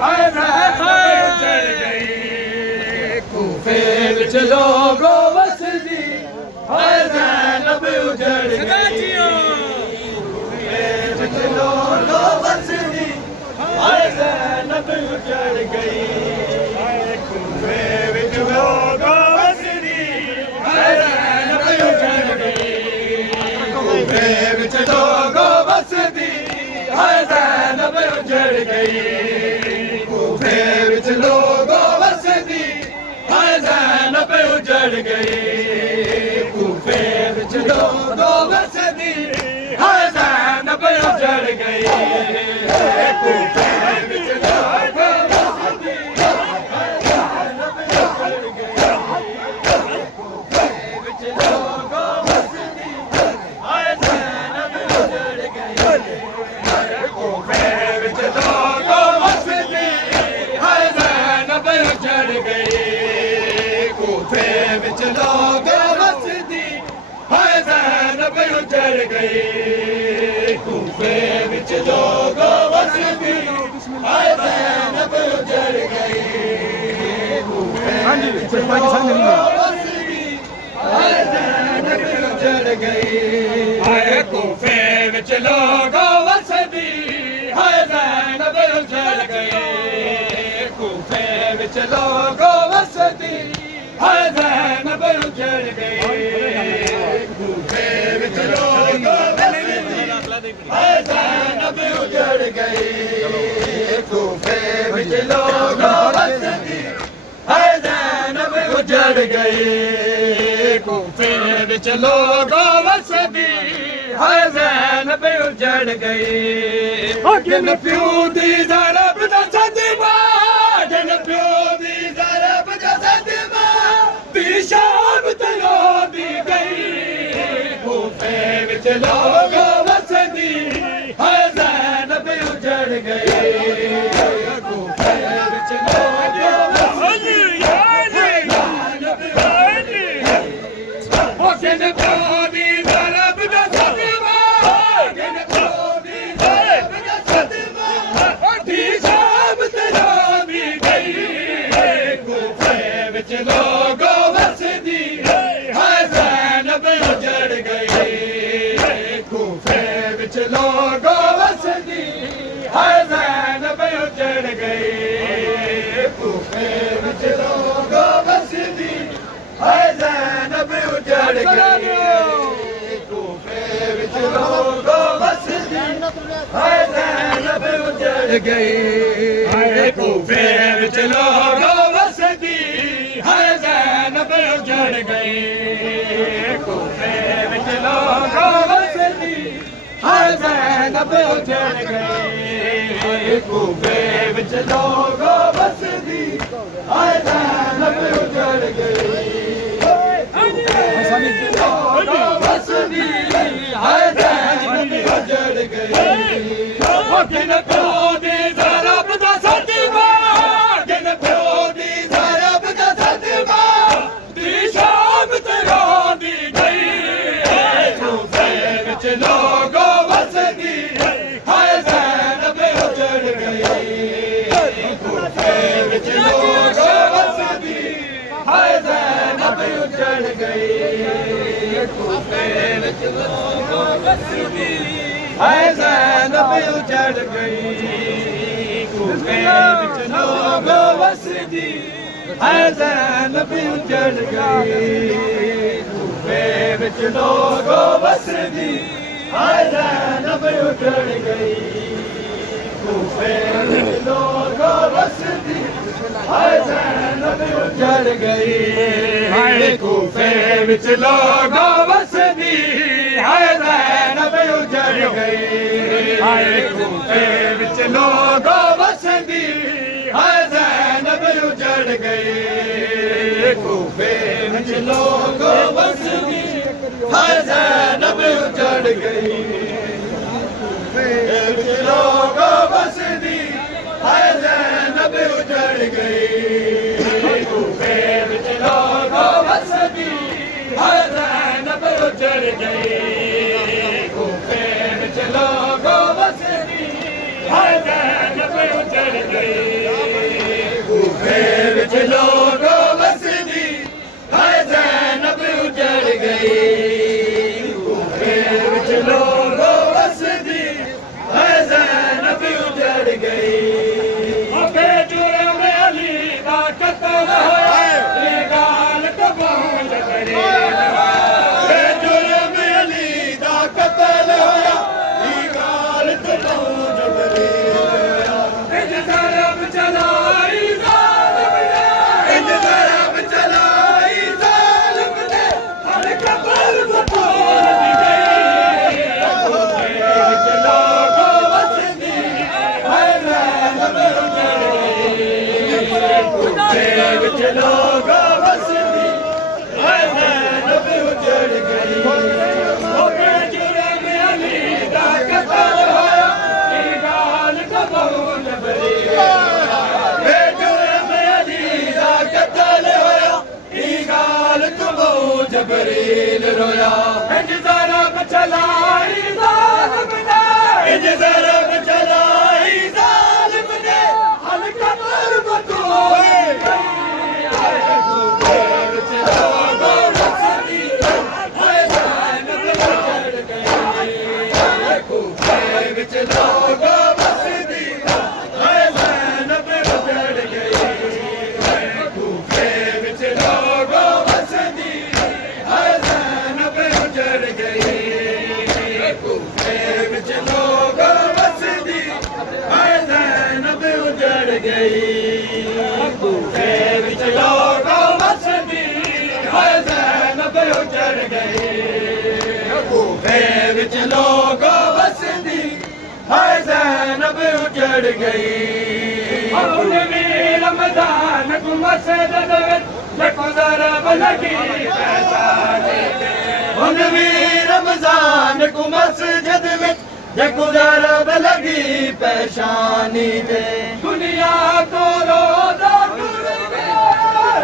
उजड़ गई कूफे विच लोगो वसदी हाय ज़ैनब उजड़ गई कूफे विच लोगो वसदी हाय ज़ैनब उजड़ गई कूफे विच लोगो वसदी हाय ज़ैनब उजड़ गई कूफे विच लोगो वसदी हाय ज़ैनब उजड़ गई कूफे विच लोगो वसदी हाय ज़ैनब उजड़ गई कूफे विच लोगो वसदी हाय ज़ैनब उजड़ गई कूफे विच लोगो वसदी हाय ज़ैनब उजड़ गई कूफे विच लोगो वसदी हाय ज़ैनब उजड़ गई कूफे विच लोगो वसदी हाय ज़ैनब उजड़ गई कूफे विच लोगो वसदी हाय ज़ैनब उजड़ गई कूफे विच लोगो वसदी हाय ज़ैनब उजड़ गई कूफे विच लोगो वसदी हाय ज़ैनब उजड़ गई हाय कूफे विच लोगो वसदी हाय ज़ैनब उजड़ गई कूफे विच लोगो वसदी हाय ज़ैनब उजड़ गई कूफे विच लोगो वसदी हाय ज़ैनब उजड़ गई कूफे विच लोगो वसदी हाय ज़ैनब उजड़ गई कूफे विच लोगो वसदी हाय ज़ैनब उजड़ गई जिन प्यो दी ज़रब दा सदमा जिन प्यो दी ज़रब दा सदमा दी शाम तरो दी गई कूफे विच लोगो वसदी हाय ज़ैनब उजड़ गई कूफे विच लोगो वसदी हाय ज़ैनब उजड़ गई जिन प्यो दी ज़रब दा सदमा जिन प्यो दी ज़रब दा सदमा दी शाम तरो दी गई कूफे विच लोगो वसदी हाय ज़ैनब उजड़ गई कूफे विच लोगो वसदी हाय ज़ैनब उजड़ गई कूफे विच लोगो वसदी हाय ज़ैनब उजड़ गई कूफे विच लोगो वसदी हाय ज़ैनब उजड़ गई हाय कूफे विच लोगो वसदी हाय ज़ैनब उजड़ गई कूफे विच लोगो वसदी हाय ज़ैनब उजड़ गई कूफे विच लोगो वसदी हाय ज़ैनब उजड़ गई वसदी हाय ज़ैनब उजड़ गई जिन प्यो दी ज़रब दा सदमा जिन प्यो दी ज़रब दा सदमा दी शाम तरो दी गई कूफे विच लोगो वसदी हाय ज़ैनब उजड़ गई कूफे विच लोगो वसदी हाय ज़ैनब उजड़ गई कूफे विच लोगो वसदी हाय ज़ैनब उजड़ गई कूफे विच लोगो वसदी हाय ज़ैनब उजड़ गई कूफे विच लोगो वसदी हाय ज़ैनब उजड़ गई कूफे विच लोगो वसदी हाय ज़ैनब उजड़ गई हाय कूफे विच लोगो वसदी हाय ज़ैनब उजड़ गई हाय कूफे विच लोगो वसदी हाय ज़ैनब उजड़ गई कूफे विच लोगो वसदी हाय ज़ैनब उजड़ गई कूफे विच लोगो वसदी हाय ज़ैनब उजड़ गई कूफे विच लोगो वसदी हाय ज़ैनब उजड़ गई कूफे विच लोगो वसदी हाय ज़ैनब उजड़ गई नाल तू जबरील रोया इंज ज़रब चलाई ज़ालिम ने इंज ज़रब चलाई ज़ालिम ने हल कमर बतोए उजड़ गई रमज़ान को मस्जिद ज़रब लगी रमज़ान को मस्जिद में ज़रब लगी पेशानी दे दुनिया तो रोदा टुर गया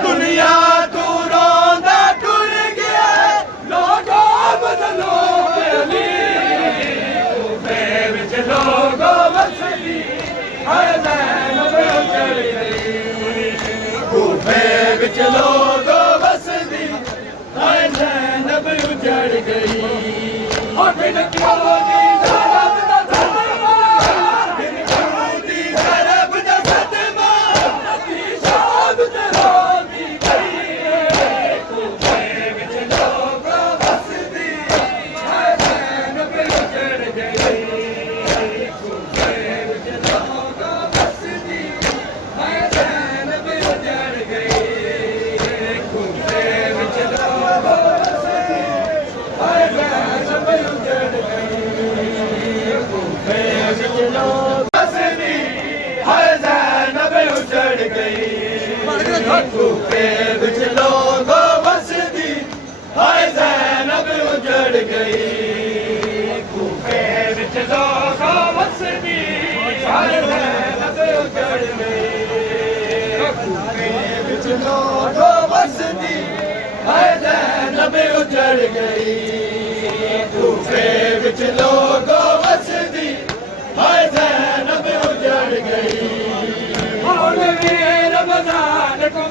दुनिया तो रोदा टुर गया लोगो बदलो अली विच लोगो वसदी हर ज़ैनब उजड़ गई कूफे विच लोगो वसदी हर ज़ैनब उजड़ गई और बिन क्यों दी ज़रब दा सदमा बिन क्यों दी ज़रब दा सदमा अती शाद ते रोंदी गई कूफे विच लोगो वसदी हर ज़ैनब उजड़ गई कूफे विच लोगो वसदी हाय ज़ैनब उजड़ गई कूफे विच लोगो वसदी हाय ज़ैनब उजड़ गई कूफे विच लोगो वसदी हाय ज़ैनब उजड़ गई कूफे विच लोगो वसदी हाय ज़ैनब उजड़ गई रमज़ान को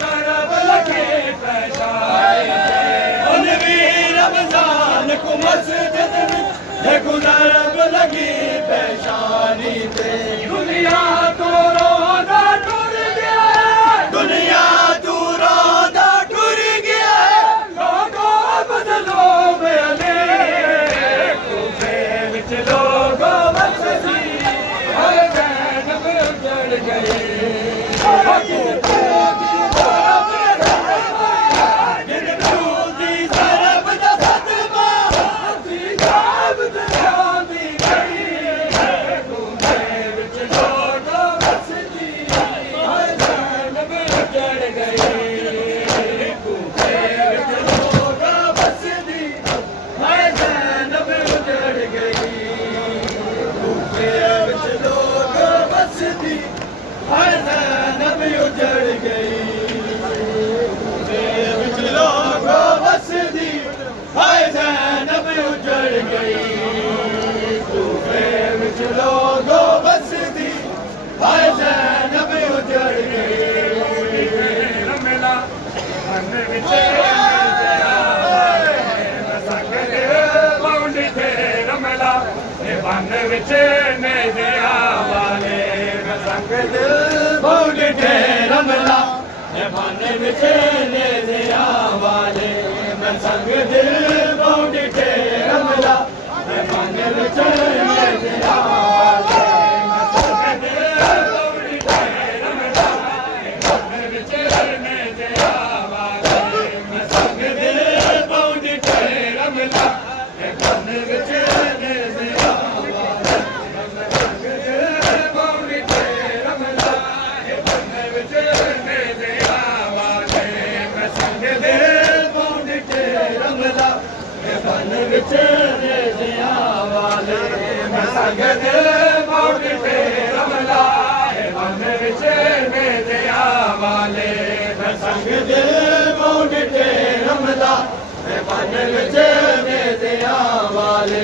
ज़रब लगी पेशानी रमज़ान को मस्जिद ज़रब लगी पेशानी दे दुनिया तो रोदा टुर गया दुनिया तो रोदा टुर गया लोगो बदलो अली कूफे विच लोगो वसदी हर ज़ैनब उजड़ गई बन विच नेज़िया वाले संग दिल बहुत रमला बन विच नेज़िया वाले संग दिल बहुत रमला बन विच नेज़िया वाले संग दिल बहुत रमला बन विच नेज़िया वाले संग दिल ਬੌਂਡੇ ਰਮਲਾ ਬਨ ਵਿੱਚ ਨੇਜ਼ਿਆਂ ਵਾਲੇ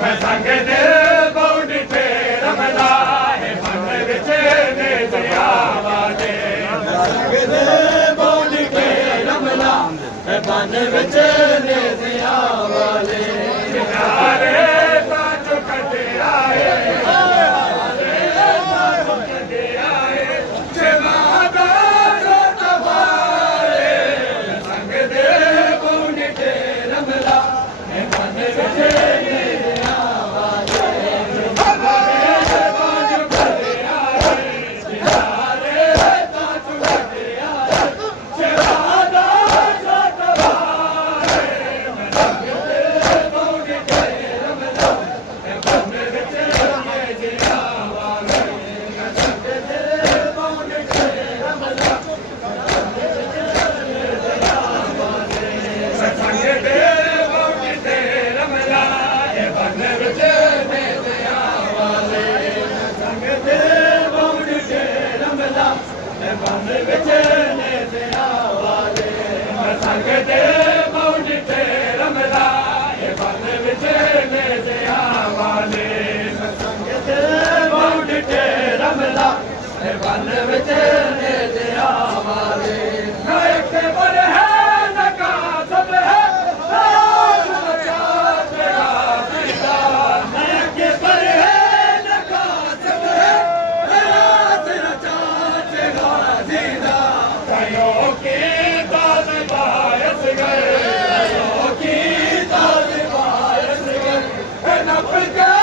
ਮੈਂ ਸੰਗ ਦੇ ਬੌਂਡੇ ਰਮਲਾ ਬਨ ਵਿੱਚ ਨੇਜ਼ਿਆਂ ਵਾਲੇ ਸੰਗ ਦੇ ਬੌਂਡੇ ਰਮਲਾ ਬਨ ਵਿੱਚ ਨੇਜ਼ਿਆਂ ਵਾਲੇ ਸਿਤਾਰੇ ਤਾਂ ਚੁੱਕ ਆਏ ਬਨ ਵਿੱਚ ਨੇਜ਼ਿਆਂ ਵਾਲੇ ਨਾਇਕ ਬਨ ਹੈ ਨਕਾਸਬ ਹੈ ਰਾਜ ਰਚਾ ਤੇਰਾ ਦੀਦਾ ਨਾਇਕ ਬਨ ਹੈ ਨਕਾਸਬ ਹੈ ਰਾਜ ਰਚਾ ਤੇਰਾ ਦੀਦਾ ਕਯੋ ਕੀ ਦਾਸ ਬਾਇਸ ਗਏ ਕਯੋ ਕੀ ਦਾਸ ਬਾਇਸ ਗਏ ਨੱਪ ਕੇ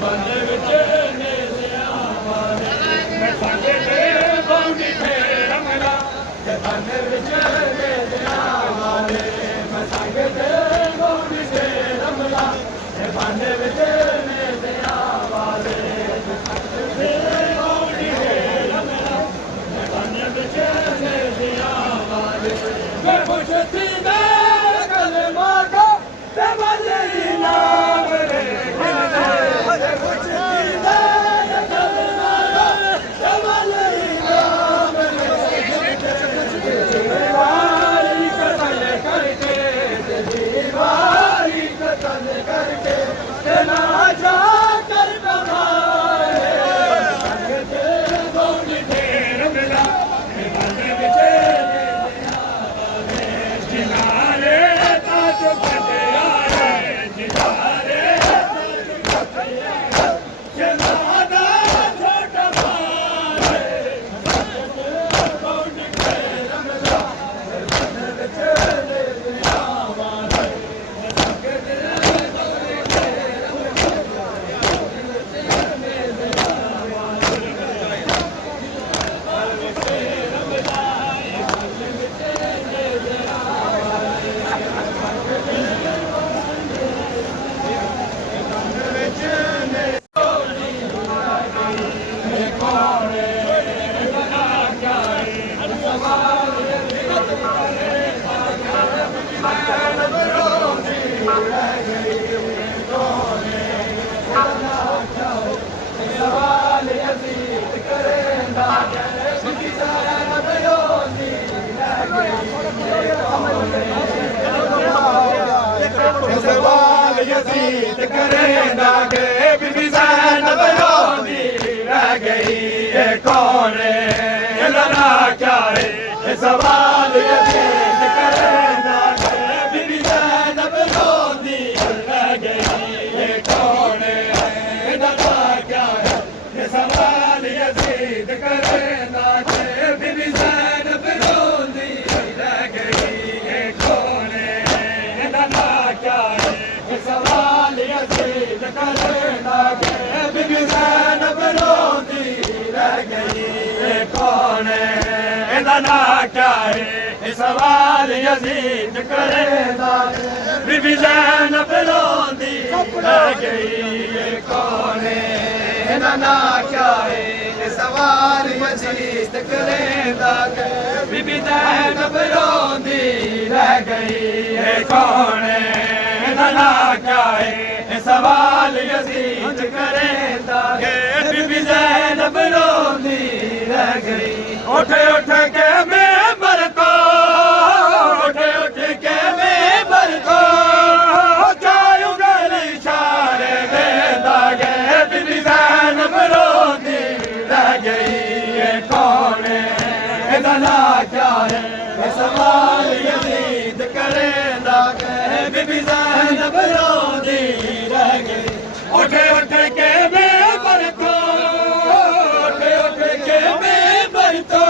बन विच नेज़िया वाले मैं संगे ते बौंदी थे रमला बन विच नेज़िया वाले मैं संगे ते बौंदी थे रमला बन विच नेज़िया वाले बौंदी थे रमला बन विच नेज़िया वाले मैं पुछती कलमा का ते वाले नाम रे सवाल यज़ीद करेंदा के बीबी ज़ैनब रोंदी रह गई ये कौन है लड़ा क्या है ये सवाल यज़ीद करेंदा के बीबी ज़ैनब रोंदी रह गई ये कौन है लड़ा क्या है ये सवाल यज़ीद करेंदा के बीबी ज़ैनब रोंदी रह गई ये कौन है लड़ा क्या है सवाल यज़ीद करेंदा के बीबी ज़ैनब रोंदी रह गई ये कौन है इहदा नां क्या है सवाल यज़ीद करेंदा के बीबी ज़ैनब रोंदी रह गई ये कौन है इहदा नां क्या है सवाल यज़ीद करेंदा के बीबी ज़ैनब रोंदी रह गई ये कौन है ना क्या है सवाल यज़ीद करेंदा के बीबी ज़ैनब रोंदी रह गई उठ उठ के मेंबर को उठ उठ के मेंबर को चाय उगल इशारे देंदा के बीबी ज़ैनब रोंदी रह गई ये कौन है ना क्या है सवाल यज़ीद करेंदा के बीबी ज़ैनब रोंदी रह गई उठ उठ के मेंबर को उठ उठ के मेंबर को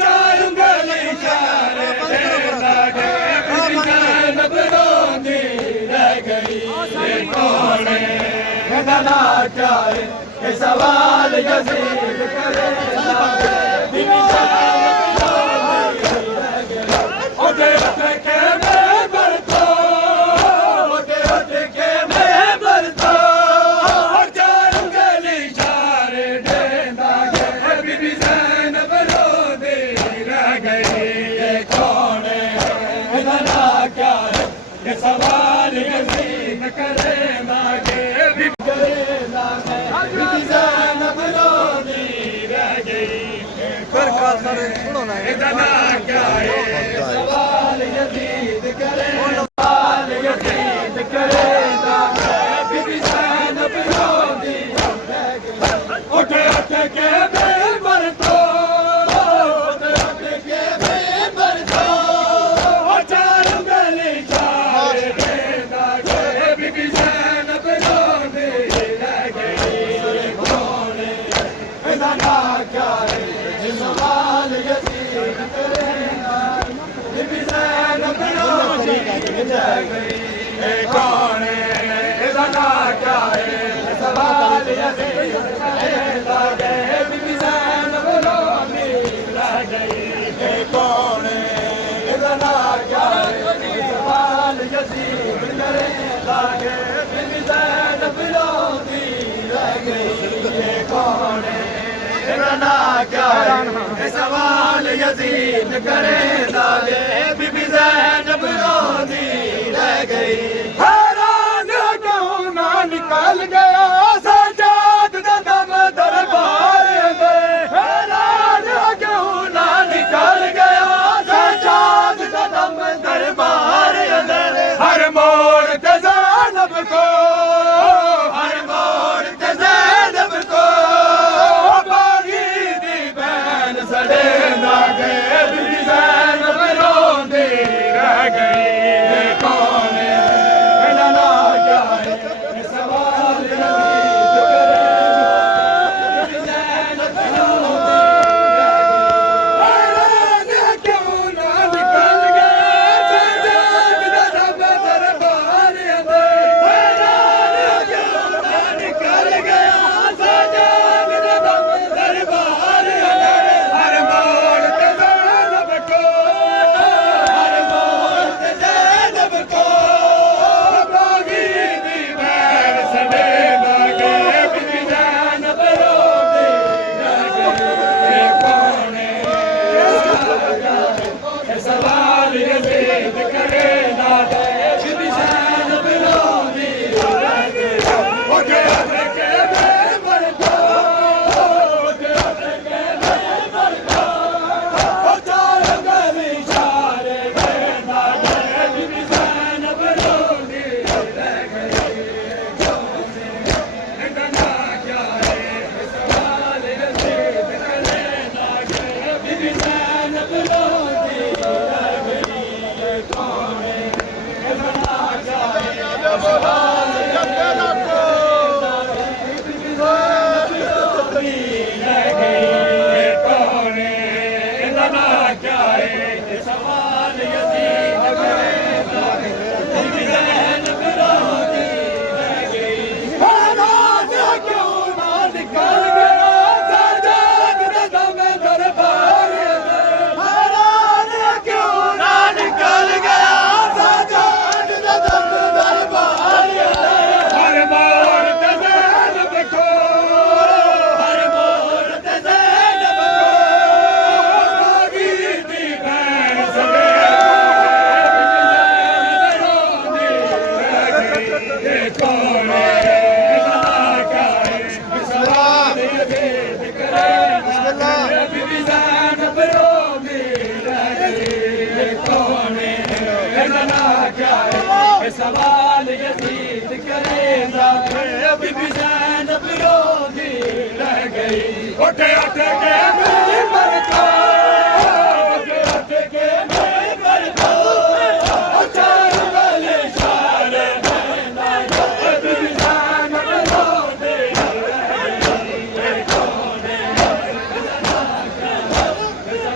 चाय उंगल इशारे देंदा के बीबी ज़ैनब रोंदी रह गई ये कौन है ना क्या है सवाल यज़ीद करेंदा के बीबी ज़ैनब उठ उठ के मेंबर को उठ उठ के मेंबर को चार उंगल इशारे देंदा के बीबी ज़ैनब रोंदी रह गई ये कौन है इहदा नां क्या है ये सवाल यज़ीद करेंदा के बीबी ज़ैनब रोंदी रह गई इहदा नां क्या है सवाल यज़ीद करेंदा के बीबी ज़ैनब रोंदी रह गई उठ उठ के मेंबर को उठ उठ के मेंबर को चार उंगल इशारे देंदा के बीबी ज़ैनब रोंदी रह गई ये कौन है इहदा नां क्या है सवाल यज़ीद सवाल यजीद करे दागे बीबी ज़ैनब रोंदी रह गई हैरान क्यों ना निकल गया सजाद दा दम दरबार गए हैरान क्यों ना निकल गया सजाद दा दम दरबार हर मोड़ ते ज़ैनब को हर मोड़ ते ज़ैनब को सवाल यजीद करेगा बीबी ज़ैनब रोंदी रह गई उठ उठ के मिंबर को उठ के मिंबर को चार गले इशारे बीबी ज़ैनब रोंदी रह गई कौन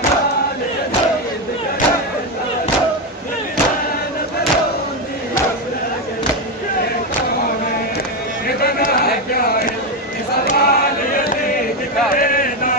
सवाल यजीद करेगा बीबी ज़ैनब रोंदी सवाल यजीद करे ना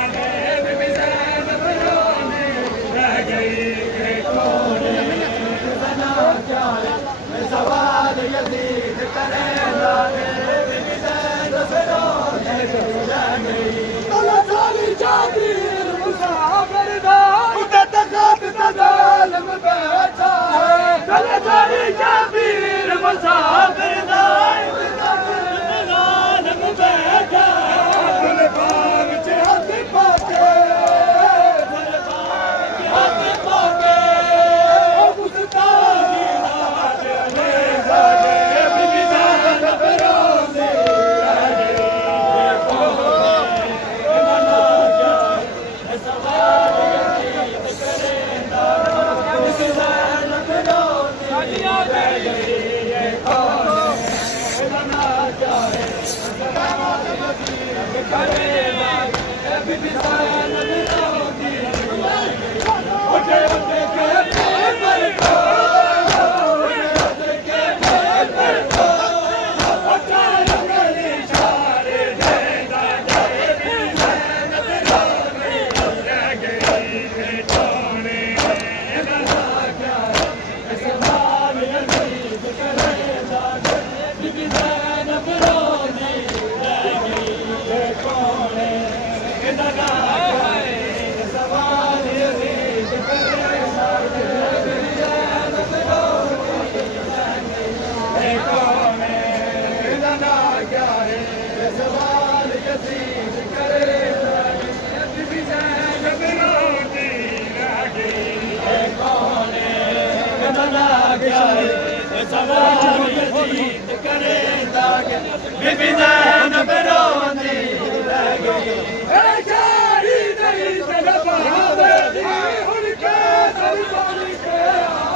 ਸਵਾਲ ਜੀਤ ਕਰੇਂਦਾ ਕਿ ਬੀਬੀ ਜ਼ੈਨਬ ਰੋਂਦੀ ਰਹਿ ਗਈ ਏ ਸ਼ਾਹੀ ਨਹੀਂ ਤੇ ਬਹਾਵੇ ਦੀ ਹੁਣ ਕੇ ਸਰਬਾਨੀ ਕੇ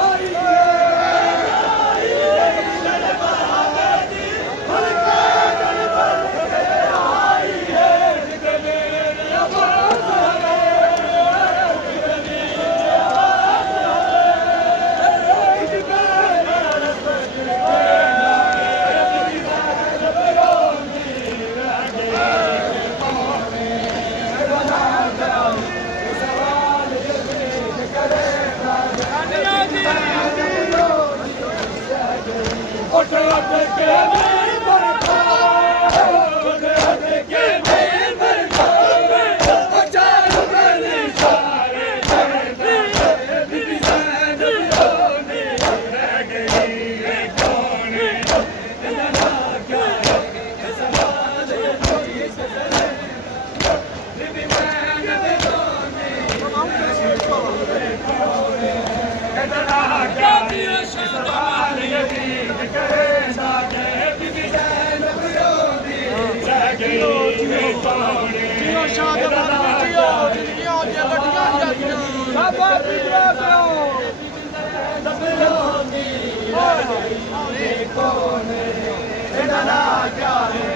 ਆਈ ਉੱਠ ਉੱਠ ਕੇ ਨਹੀਂ ਮਰਦਾ ਉੱਠ ਉੱਠ ਕੇ ਨਹੀਂ ਮਰਦਾ ਚਾਰ ਗਲੀ ਸਾਰੇ ਬੀਬੀ ਜ਼ੈਨਬ ਰੋਂਦੀ ਰਹਿ ਗਈ ਕੌਣ ਇਹਦਾ ਨਾਂ ਕਿਆ ਹੈ ਸਵਾਲ ਜੀਤ ਕਰੇਂਦਾ ਬੀਬੀ ਜ਼ੈਨਬ ਰੋਂਦੀ ਇਹਦਾ ਨਾਂ ਕਿਆ ਹੈ ਸਵਾਲ ਜੀਤ ਕਰੇਂਦਾ ਕਿ ਬੀਬੀ ਜ਼ੈਨਬ ਰੋਂਦੀ ਰਹਿ ਗਈ ਕੌਣ ਇਹਦਾ ਨਾਂ ਕਿਆ ਹੈ ਬਾਬਾ ਪਿਛਲਾ ਕਰੋ ਕੌਣ ਇਹਦਾ ਨਾਂ ਕਿਆ ਹੈ